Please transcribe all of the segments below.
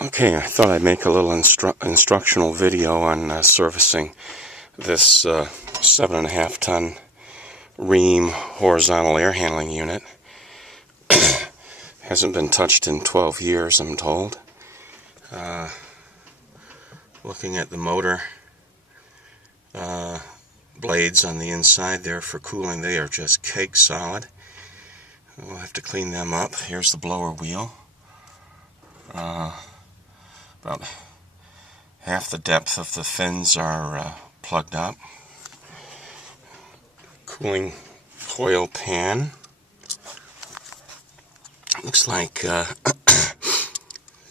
Okay, I thought I'd make a little instructional video on servicing this 7.5 ton ream horizontal air handling unit. Hasn't been touched in 12 years, I'm told. Looking at the motor blades on the inside there for cooling, they are just cake solid. We'll have to clean them up. Here's the blower wheel. About half the depth of the fins are plugged up. Cooling coil pan. Looks like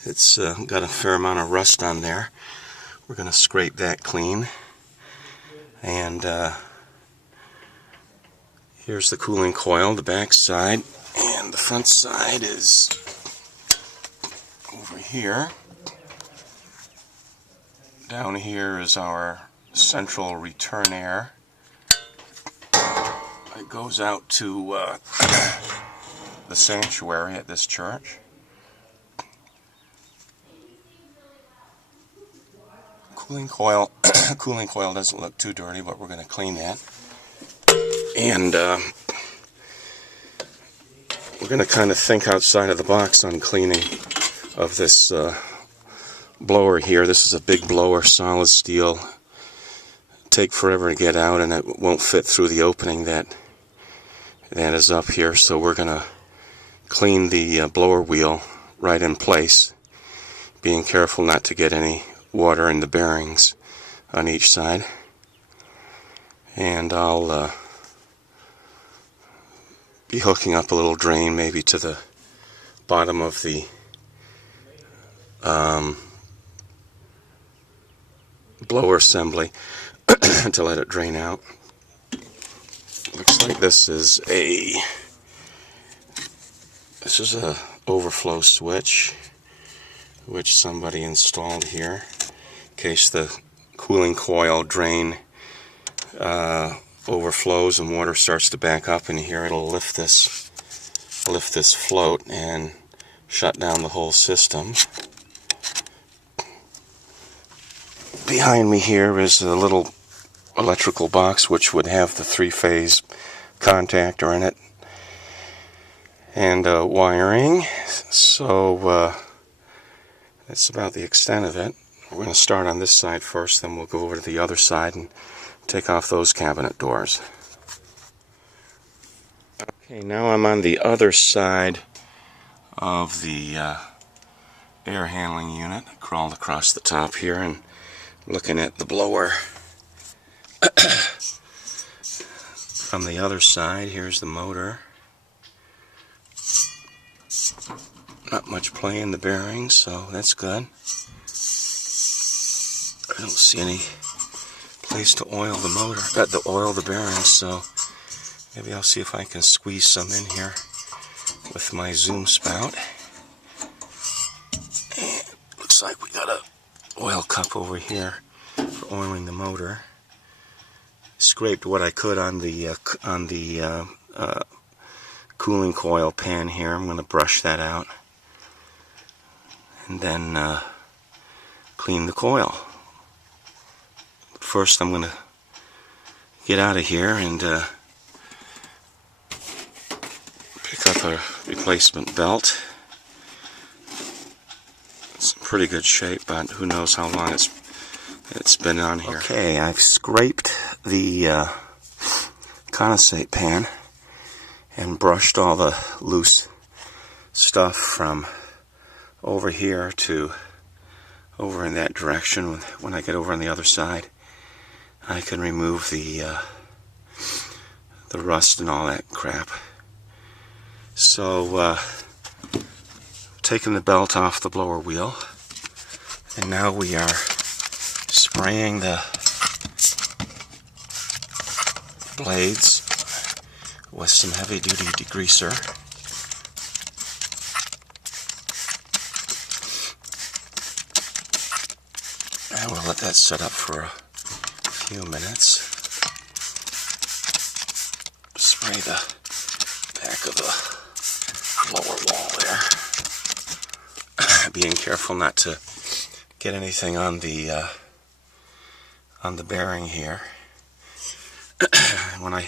it's got a fair amount of rust on there. We're going to scrape that clean. And here's the cooling coil, the back side, and the front side is over here. Down here is our central return air. It goes out to the sanctuary at this church. Cooling coil doesn't look too dirty, but we're going to clean that. And we're going to kind of think outside of the box on cleaning of this blower here. This is a big blower, solid steel. Take forever to get out, and it won't fit through the opening that is up here. So we're going to clean the blower wheel right in place, being careful not to get any water in the bearings on each side. And I'll be hooking up a little drain maybe to the bottom of the blower assembly to let it drain out. Looks like this is a overflow switch which somebody installed here in case the cooling coil drain overflows and water starts to back up in here. It'll lift this float and shut down the whole system. Behind me here is a little electrical box which would have the 3-phase contactor in it and wiring. So that's about the extent of it. We're going to start on this side first, then we'll go over to the other side and take off those cabinet doors. Okay, now I'm on the other side of the air handling unit. I crawled across the top here and looking at the blower. From the other side, here's the motor. Not much play in the bearings, so that's good. I don't see any place to oil the motor, oil the bearings, so maybe I'll see if I can squeeze some in here with my zoom spout. And looks like we got a oil cup over here for oiling the motor. Scraped what I could on the cooling coil pan here. I'm going to brush that out and then clean the coil. First, I'm going to get out of here and pick up a replacement belt. It's in pretty good shape, but who knows how long it's been on here. Okay, I've scraped the condensate pan and brushed all the loose stuff from over here to over in that direction. When I get over on the other side, I can remove the rust and all that crap. So taking the belt off the blower wheel, and now we are spraying the blades with some heavy-duty degreaser. And we'll let that set up for a few minutes. Spray the back of the lower wall there. being careful not to get anything on the bearing here. When I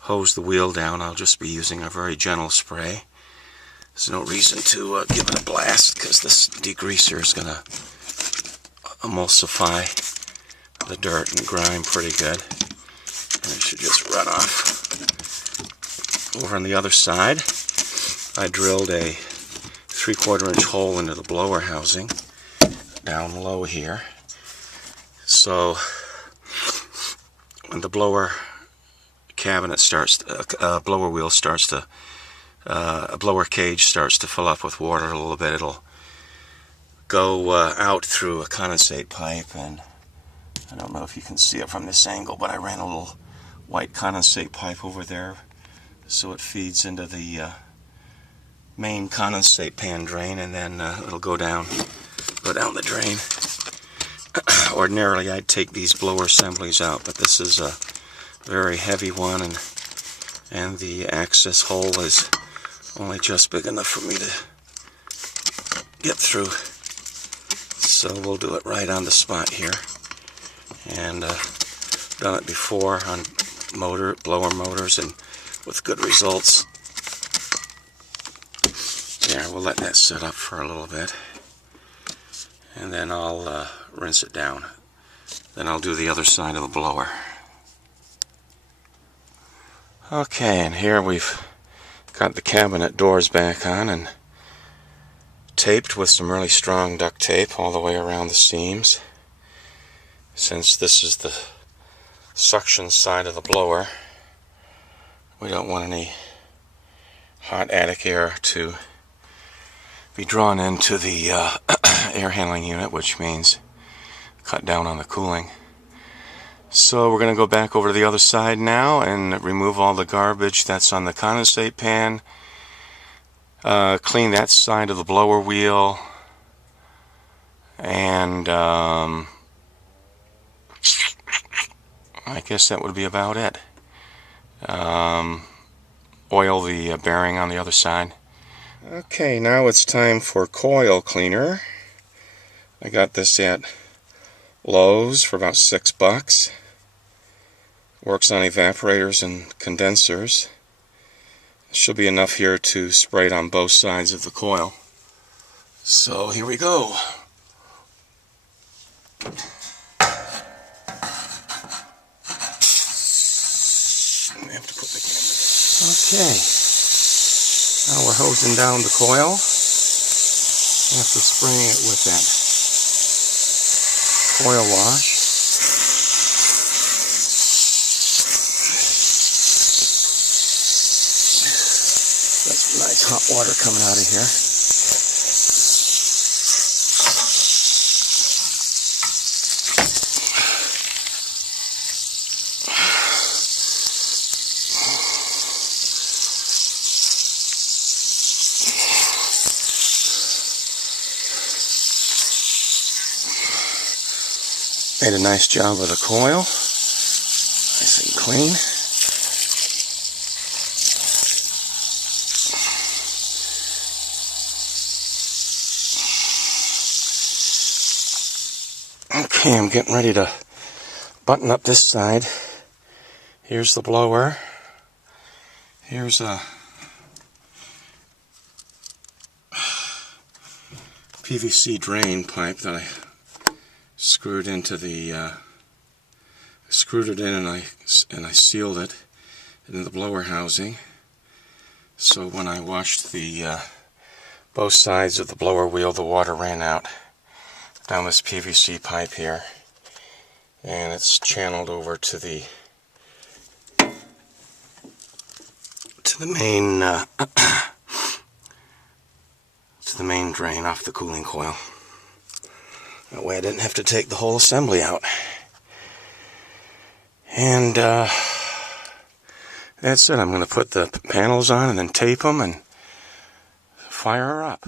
hose the wheel down, I'll just be using a very gentle spray. There's no reason to give it a blast, because this degreaser is going to emulsify the dirt and grime pretty good. And it should just run off. Over on the other side, I drilled a 3/4 inch hole into the blower housing down low here. So when the blower cabinet starts, blower wheel starts to, a blower cage starts to fill up with water a little bit, it'll go out through a condensate pipe, and I don't know if you can see it from this angle, but I ran a little white condensate pipe over there so it feeds into the main condensate pan drain, and then it'll go down the drain. Ordinarily I'd take these blower assemblies out, but this is a very heavy one, and the access hole is only just big enough for me to get through. So we'll do it right on the spot here, and done it before on blower motors, and with good results. Yeah, we'll let that set up for a little bit, and then I'll rinse it down. Then I'll do the other side of the blower. Okay, and here we've got the cabinet doors back on and taped with some really strong duct tape all the way around the seams. Since this is the suction side of the blower, we don't want any hot attic air to be drawn into the air handling unit, which means cut down on the cooling. So we're going to go back over to the other side now and remove all the garbage that's on the condensate pan, clean that side of the blower wheel, and I guess that would be about it. Oil the bearing on the other side. Okay, now it's time for coil cleaner. I got this at Lowe's for about $6. Works on evaporators and condensers. Should be enough here to spray it on both sides of the coil. So here we go. Okay, now we're hosing down the coil after spraying it with that coil wash. That's nice hot water coming out of here. Made a nice job of the coil, nice and clean. Okay, I'm getting ready to button up this side. Here's the blower. Here's a PVC drain pipe that I screwed into the screwed it in, and I sealed it in the blower housing, so when I washed the both sides of the blower wheel, the water ran out down this PVC pipe here, and it's channeled over to the main to the main drain off the cooling coil. That way I didn't have to take the whole assembly out. And that's it. I'm going to put the panels on and then tape them and fire her up.